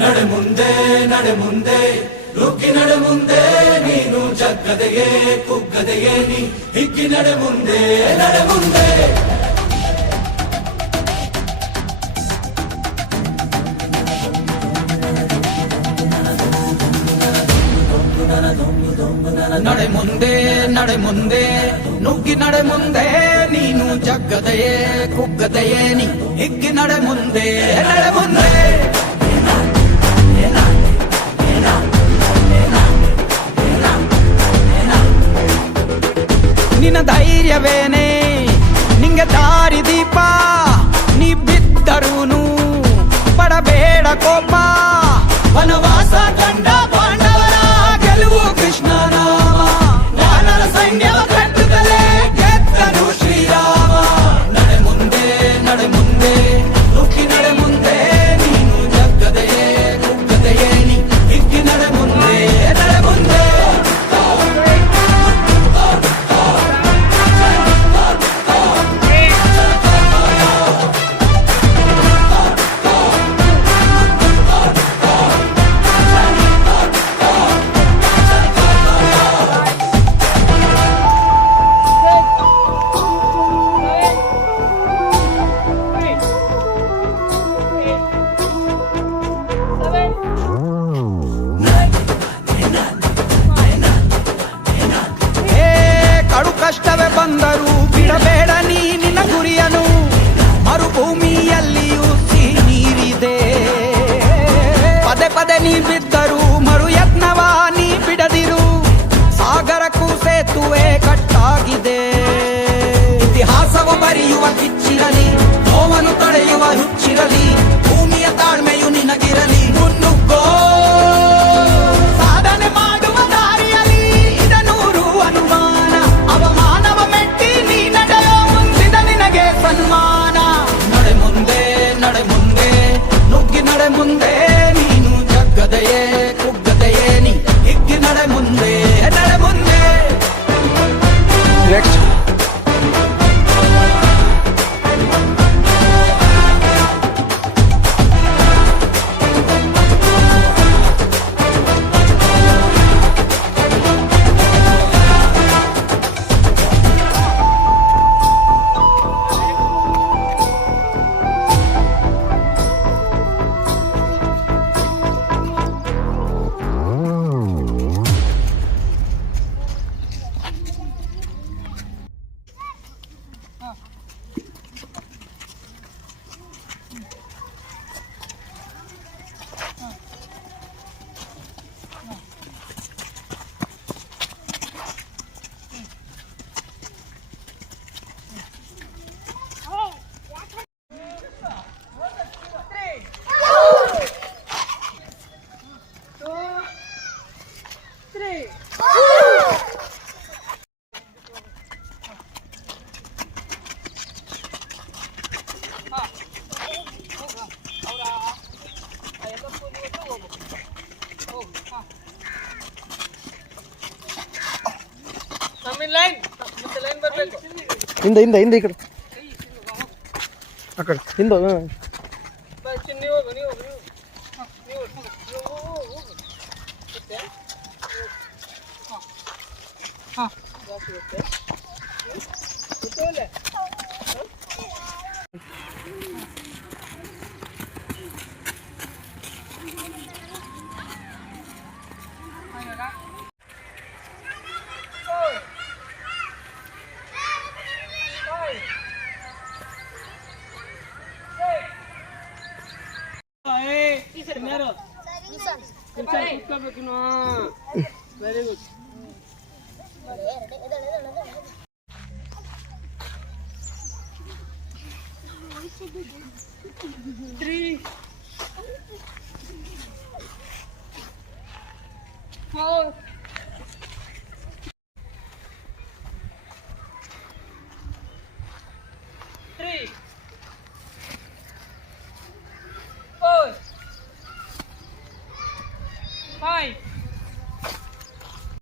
ನಡೆ ಮುಂದೆ ನಡೆ ಮುಂದೆ ನುಗ್ಗಿ ನಡೆ ಮುಂದೆ ನೀನು ಜಗ್ಗದೆಯೇ ಕುಗ್ಗದೆಯೇ ನೀ ಹಿಗ್ಗಿ ನಡೆ ಮುಂದೆ ನಡೆ ಮುಂದೆ ನಡೆ ಮುಂದೆ ನಡೆ ಮುಂದೆ ನುಗ್ಗಿ ನಡೆ ಮುಂದೆ ನೀನು ಜಗ್ಗದೆಯೇ ಕುಗ್ಗದೆಯೇ ನೀ ಹಿಗ್ಗಿ ನಡೆ ಮುಂದೆ ನಡೆ ಮುಂದೆ ನಿನ್ನ ಧೈರ್ಯವೇನೆ ನಿಂಗೆ ದಾರಿ ದೀಪ ನೀ ಬಿದ್ದರೂನು ಪಡಬೇಡ ಕೋಪ ವನವಾಸ ಕಂಡ ಪಾಂಡವರ ಗೆಲುವು ಕೃಷ್ಣ ನಾಮ ವಾನರ ಸೈನ್ಯವ ಕಟ್ಟುತ್ತಲೇ ಗೆದ್ದನು ಶ್ರೀರಾಮ ನಡೆ ಮುಂದೆ ನಡೆ ಮುಂದೆ ನುಗ್ಗಿ ನಡೆ ಮುಂದೆ ನೀನು ಜಗ್ಗದೆಯೇ ಕುಗ್ಗದೆಯೇ ನೀ ಹಿಗ್ಗಿ ನಡೆ ಮುಂದೆ ನಡೆ ಮುಂದೆ ಕಷ್ಟವೇ ಬಂದರೂ ಬಿಡಬೇಡ ನೀ ನಿನ್ನ ಗುರಿಯನು ಮರುಭೂಮಿಯಲ್ಲಿಯೂ ಸಿಹಿ ನೀರಿದೆ ಪದೇ ಪದೇ ನೀ ಬಿದ್ದರೂ ಮರು ಯತ್ನವ ನೀ ಬಿಡದಿರು ಸಾಗರಕ್ಕೂ ಸೇತುವೆ ಕಟ್ಟಾಗಿದೆ ಇತಿಹಾಸವು ಬರೆಯುವ ಕಿಚ್ಚಿರಲಿ ನೋವನ್ನು ತಡೆಯುವ ಹುಚ್ಚಿರಲಿ ಭೂಮಿಯ ತಾಳ್ಮೆಯು ನಿನಗಿರಲಿ ಮುನ್ನುಗ್ಗೋ ಸಾಧನೆ ಮಾಡುವ ದಾರಿಯಲ್ಲಿ ಇದನೂರು ಅನುಮಾನ ಅವಮಾನವ ಮೆಟ್ಟಿ ನೀ ನಡೆಯೋ ಮುಂದಿದ ನಿನಗೆ ಸನ್ಮಾನ ನಡೆ ಮುಂದೆ ನಡೆ ಮುಂದೆ ನುಗ್ಗಿ ನಡೆ ಮುಂದೆ ನೀನು ಜಗ್ಗದೆಯೇ ಕುಗ್ಗದೆಯೇ ನೀ ಹಿಗ್ಗಿ ನಡೆ ಮುಂದೆ ನಡೆ ಮುಂದೆ ನೆಕ್ಸ್ಟ್ ಹಿಂದೆ ಹಿಂದೆ ಹಿಂದೆ ಈ ಕಡೆ ಆ ಕಡೆ ಹಿಂದೆ ವೆರಿ ಗುಡ್ 3 4